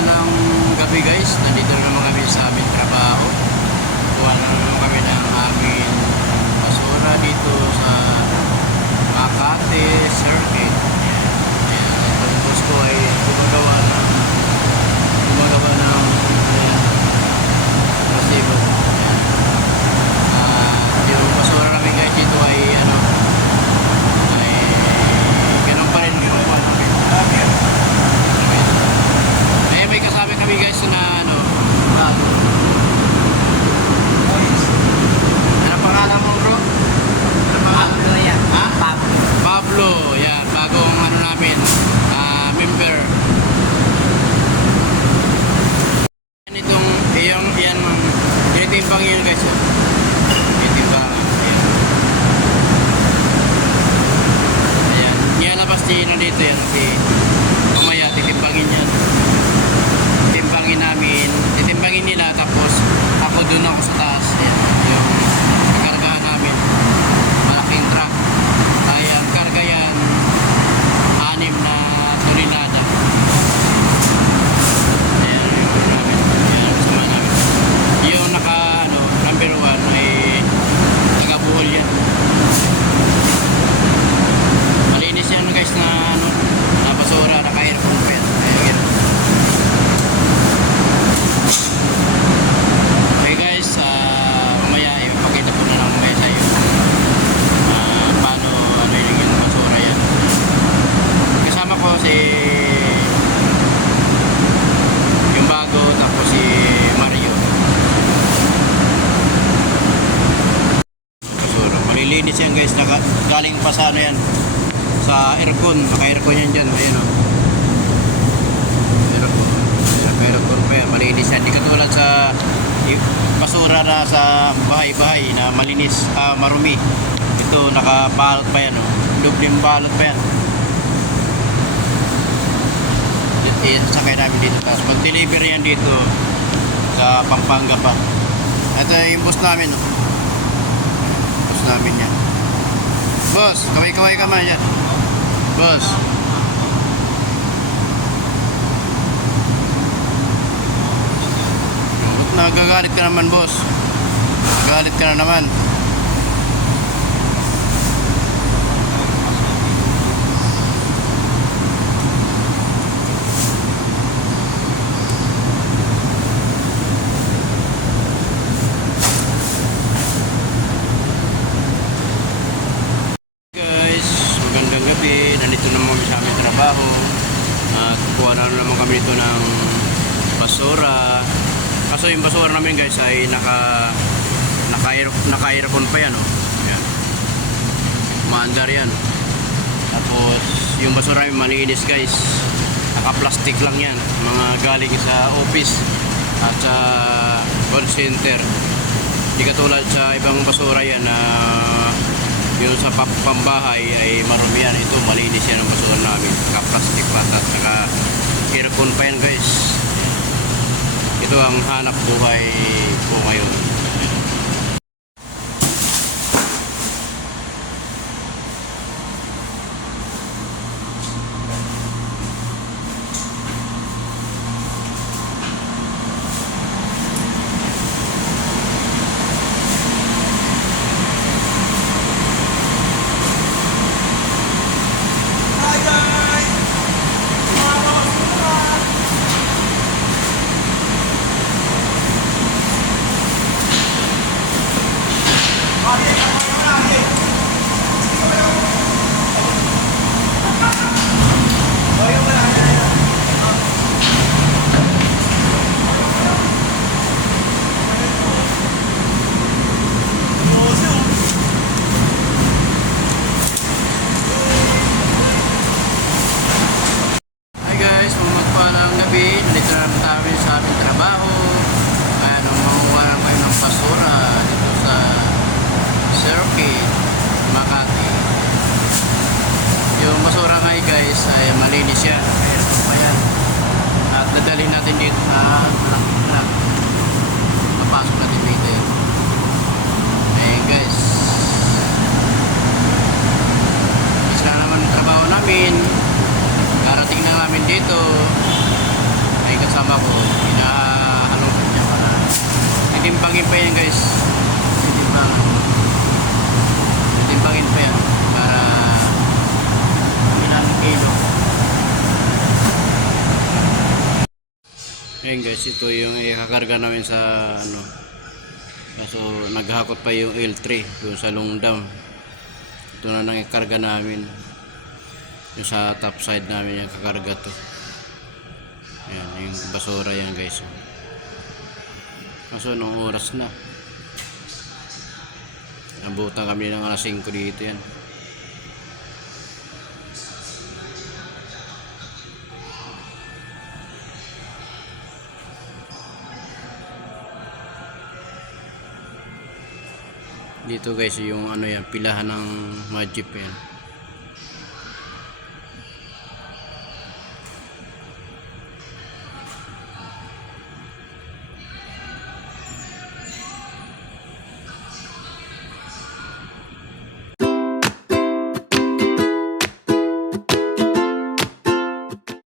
mapagpalang gabi guys, nandito na naman kami sa aming trabaho. Kuha na naman kami ng aming basura dito sa Makati Circuit. Ayan, itong boss ko ay gumagawa ng resibo. Yung basura namin guys dito ay ganun pa rin yung kuha namin. May kasama kami guys na bago. Ano pangalan mo bro? Ano pangalan? Pablo yan. Ha? Pablo. Pablo, yan. Bagong namin, member. Yan tinitimbang yun guys. Tinitimbang. Ayan. Nilabas din dito yan. Mamaya titimbangin yan. Titimbangin nila tapos ako dun ako sa taas. Ayan, yung kargahan namin malaking truck ay ang karga yan 6 na tonelada. Ayan yung namin, ayan ang kasama namin. Yung naka number 1 ay taga Bohol yan. Malinis yan guys na basura, naka aircon pa yan. Ayan. Okay guys, mamaya ipakita ko na lang mamaya sa iyo paano yung basura yan. Kasama ko yung bago, tapos si Mario. Basura, malilinis yan guys, galing pa sa yan, sa aircon, naka-aircon yan dyan. Ayun aircon pa yan, malinis yan. Di katulad sa basura na sa bahay-bahay na malinis, marumi. Ito nakabalot pa yan, dubling balot pa yan. Sakay namin dito, tapos mag-deliver yan dito sa Pampanga pa. Ito yung boss namin, boss namin yan. Boss, kaway-kaway ka man yan. Boss. Nagagalit ka naman boss. Nagagalit ka na naman. Guys, magandang gabi. Nandito naman kami sa aming trabaho. Kukuha na naman kami dito ng basura. Kaso yung basura namin guys ay naka-aircon pa yan. Ayan. Maandar yan. Tapos yung basura namin malinis guys. Naka-plastic lang yan. Mga galing sa office at sa call center. Di katulad sa ibang basura yan na yung sa pambahay ay marumi yan. Ito malinis yan ang basura namin. Naka-plastic pa at naka-aircon pa yan guys. Ito ang hanap buhay ko ngayon. Nandito na namin sa aming trabaho. Kaya manguha na kayo ng basura dito sa Circuit, Makati. Yung basura ngayon guys ay malinis yan. Ayan. At dadalhin natin dito sa truck. Papasok natin dito. Ayan guys. Isa naman ang trabaho namin. Darating na namin dito. Ay kasama pa yan guys. Titimbangin pa yan para ilang kilo. Ayan guys, ito yung ikakarga namin sa ano. Kaso naghakot pa yung L3 doon sa long dam. Ito na nang ikarga namin. Yung sa top side namin yung kakarga to. Ayan, yung basura yan guys. Kaso nung oras na. Nabutan kami ng alas 5 dito yan. Dito guys yung ano yan, pilahan ng mga jeep yan.